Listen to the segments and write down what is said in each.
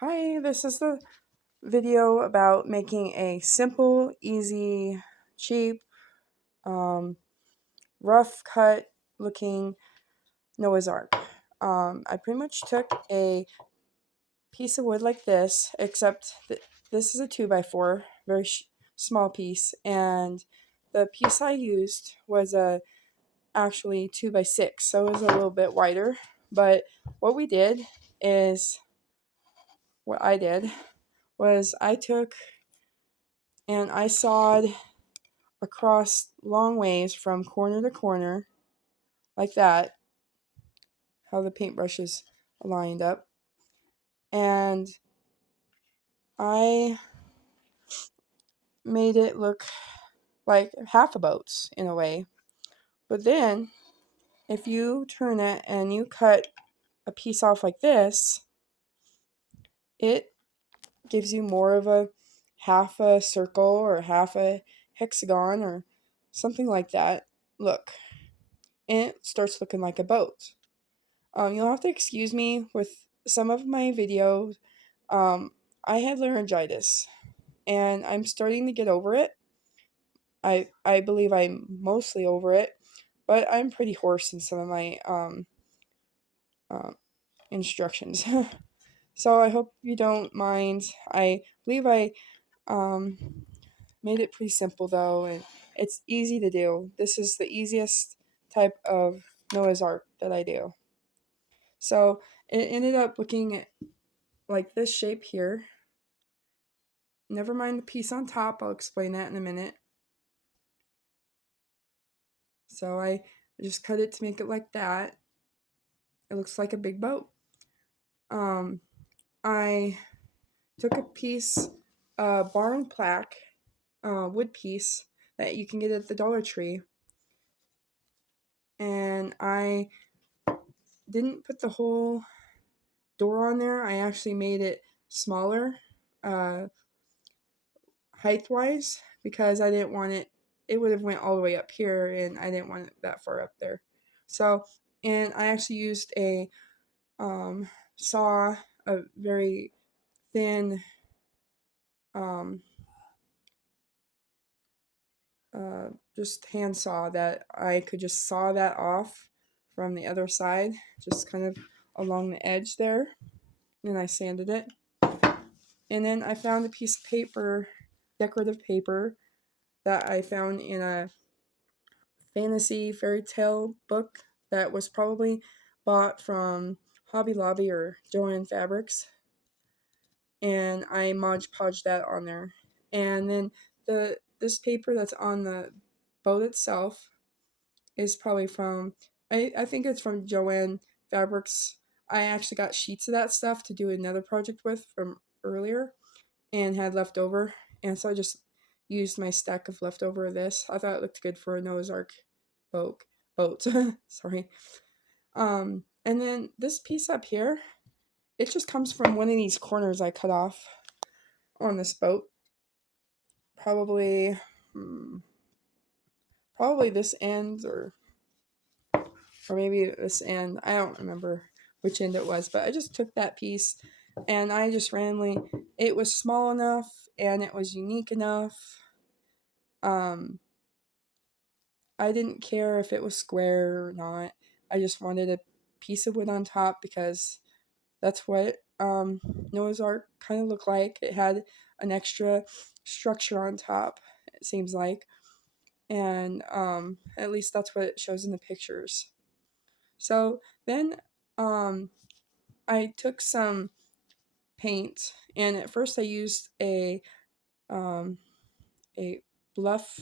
Hi, this is the video about making a simple, easy, cheap, um, rough cut looking Noah's Ark. I pretty much took a piece of wood like this, except this is a 2x4, very small piece, and the piece I used was actually 2x6, so it was a little bit wider. But what we did is, what I did was I took and I sawed across long ways from corner to corner, like that, how the paintbrush is lined up. And I made it look like half a boat in a way. But then, if you turn it and you cut a piece off like this, it gives you more of a half a circle or half a hexagon or something like that look. And it starts looking like a boat. You'll have to excuse me with some of my videos. Um, I had laryngitis, and I'm starting to get over it. I believe I'm mostly over it, but I'm pretty hoarse in some of my uh, instructions. So I hope you don't mind. I believe I um, made it pretty simple though, and it's easy to do. This is the easiest type of Noah's Ark that I do. So it ended up looking like this shape here. Never mind the piece on top, I'll explain that in a minute. So I just cut it to make it like that. It looks like a big boat. Um, I took a piece, barn plaque, wood piece that you can get at the Dollar Tree, and I didn't put the whole door on there. I actually made it smaller, uh, height wise, because I didn't want it. It would have went all the way up here, and I didn't want it that far up there. So, and I actually used a saw, a very thin um, just hand saw that I could just saw that off from the other side, just kind of along the edge there. And I sanded it. And then I found a piece of paper, decorative paper, that I found in a fantasy fairy tale book that was probably bought from Hobby Lobby or Joann Fabrics. And I Mod Podged that on there. And then this paper that's on the boat itself is probably from, I think it's from Joann Fabrics. I actually got sheets of that stuff to do another project with from earlier and had left over. And so I just used my stack of leftover of this. I thought it looked good for a Noah's Ark boat. Boat. Sorry. And then this piece up here, it just comes from one of these corners I cut off on this boat. Probably, probably this end or maybe this end. I don't remember which end it was, but I just took that piece and I just randomly. It was small enough and it was unique enough. Um, I didn't care if it was square or not. I just wanted a piece of wood on top because that's what Noah's Ark kind of looked like. It had an extra structure on top, it seems like. And at least that's what it shows in the pictures. So then I took some paint, and at first I used um, a bluff.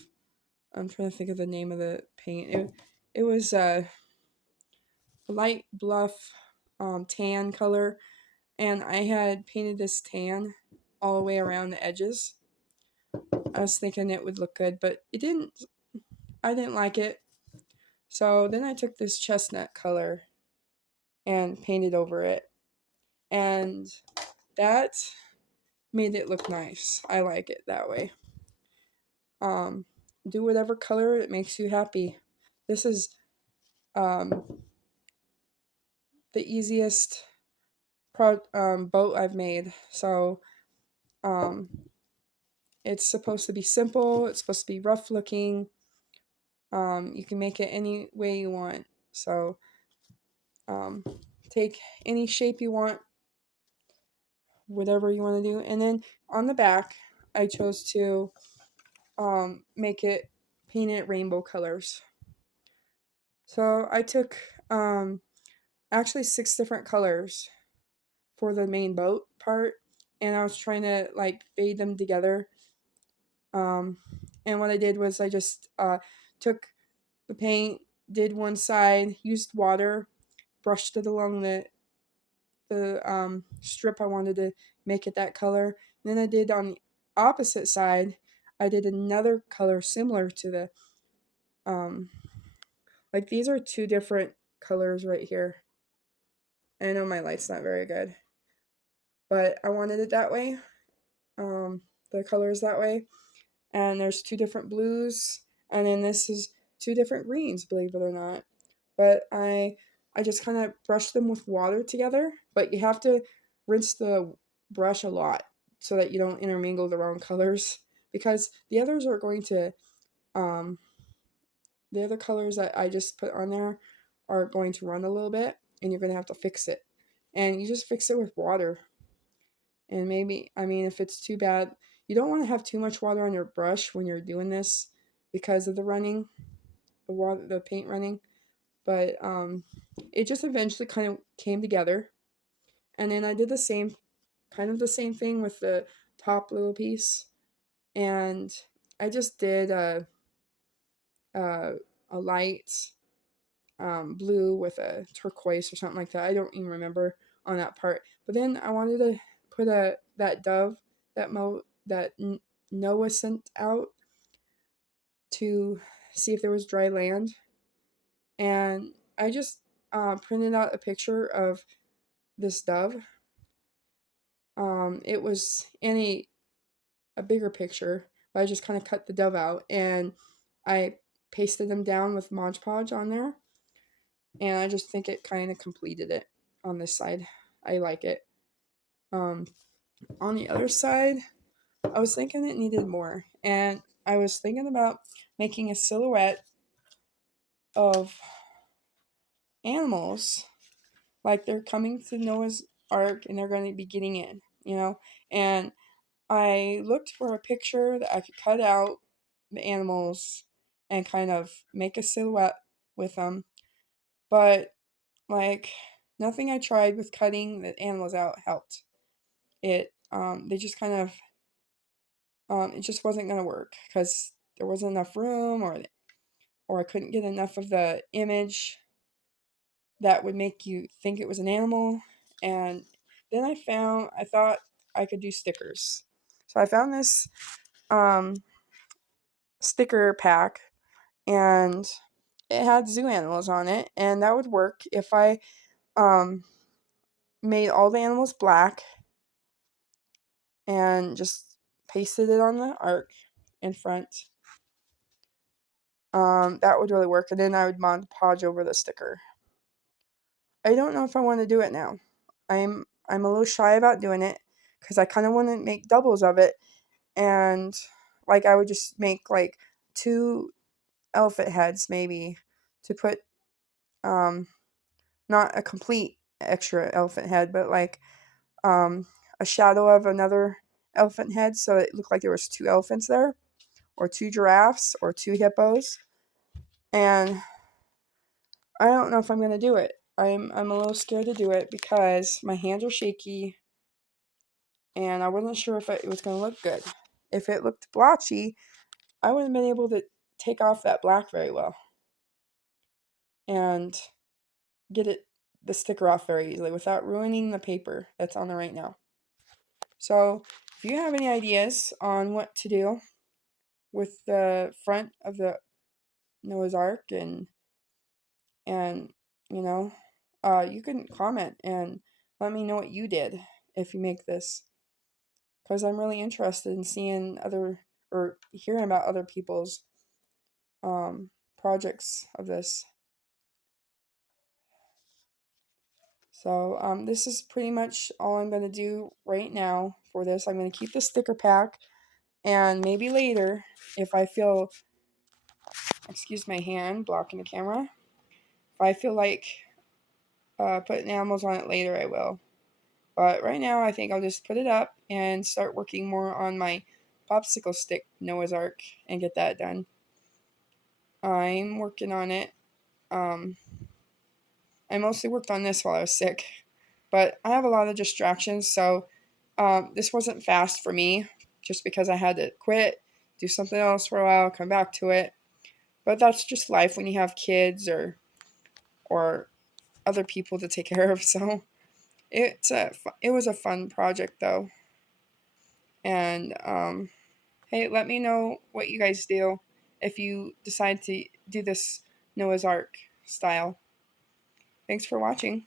I'm trying to think of the name of the paint. It was a light bluff tan color, and I had painted this tan all the way around the edges. I was thinking it would look good, but it didn't. I didn't like it. So then I took this chestnut color and painted over it, and that made it look nice. I like it that way. Um, do whatever color it makes you happy. This is um, the easiest boat I've made. So um, it's supposed to be simple. It's supposed to be rough looking. You can make it any way you want. So um, take any shape you want, whatever you want to do. And then on the back, I chose to make it painted rainbow colors. So I took actually 6 different colors for the main boat part, and I was trying to like fade them together. Um, and what I did was I just took the paint, did one side, used water, brushed it along the strip I wanted to make it that color. And then I did on the opposite side, I did another color similar to the like these are 2 different colors right here. I know my light's not very good, but I wanted it that way. Um, the colors that way, and there's 2 different blues, and then this is 2 different greens, believe it or not. But I just kind of brush them with water together, but you have to rinse the brush a lot so that you don't intermingle the wrong colors, because um the other colors that I just put on there are going to run a little bit, and you're going to have to fix it. And you just fix it with water. And maybe, I mean, if it's too bad, you don't want to have too much water on your brush when you're doing this because of the running, the paint running. But it just eventually kind of came together. And then I did kind of the same thing with the top little piece. And I just did a, a light blue with a turquoise or something like that. I don't even remember on that part. But then I wanted to put that dove that Noah sent out to see if there was dry land, and I just printed out a picture of this dove. It was in a bigger picture, but I just kind of cut the dove out and I pasted them down with Mod Podge on there, and I just think it kind of completed it on this side. I like it. Um, on the other side, I was thinking it needed more, and I was thinking about making a silhouette of animals, like they're coming to Noah's Ark and they're going to be getting in. And I looked for a picture that I could cut out the animals and kind of make a silhouette with them, but like nothing I tried with cutting the animals out helped. They just kind of it just wasn't gonna work because there wasn't enough room, or I couldn't get enough of the image that would make you think it was an animal. And then I thought I could do stickers. So I found this um, sticker pack, and it had zoo animals on it, and that would work if I um, made all the animals black and just pasted it on the ark in front. That would really work, and then I would Mod Podge over the sticker. I don't know if I want to do it now. I'm a little shy about doing it because I kind of want to make doubles of it, and like I would just make like 2 elephant heads maybe to put um not a complete extra elephant head, but like um a shadow of another elephant head so it looked like there was 2 elephants there, or 2 giraffes, or 2 hippos. And I don't know if I'm gonna do it. I'm a little scared to do it because my hands are shaky, and I wasn't sure if it was gonna look good. If it looked blotchy, I wouldn't have been able to take off that black very well and get the sticker off very easily without ruining the paper that's on there right now. So if you have any ideas on what to do with the front of the Noah's Ark, and you know, you can comment and let me know what you did if you make this, because I'm really interested in seeing other or hearing about other people's projects of this. So this is pretty much all I'm going to do right now for this. I'm going to keep the sticker pack, and maybe later, if I feel, excuse my hand blocking the camera, if I feel like putting animals on it later, I will. But right now, I think I'll just put it up and start working more on my popsicle stick Noah's Ark and get that done. I'm working on it. I mostly worked on this while I was sick, but I have a lot of distractions, so this wasn't fast for me just because I had to quit, do something else for a while, come back to it. But that's just life when you have kids or other people to take care of. So it was a fun project though. And hey, let me know what you guys do if you decide to do this Noah's Ark style. Thanks for watching.